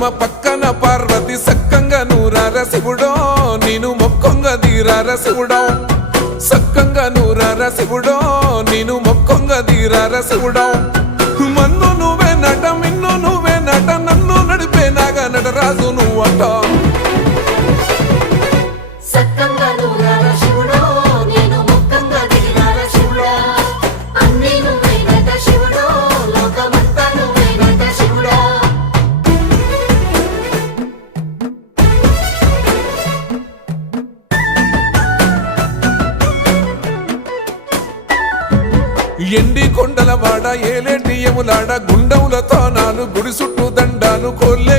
పద్మ పక్కన పార్వతి సక్కంగా నూరార శివుడో నేను మొక్కొంగ దీరార శివుడో సక్కంగా నూరార శివుడో నేను మొక్కొంగ దీరార శివుడో మన్ను నువ్వే నట మిన్ను నువ్వే నట నన్ను నడిపే నాగా నటరాజు నువ్వట ఎండి కొండల వాడ ఏలేటి యములాడ గుండములతో నాలు గుడి చుట్టూ దండాలు కోల్లే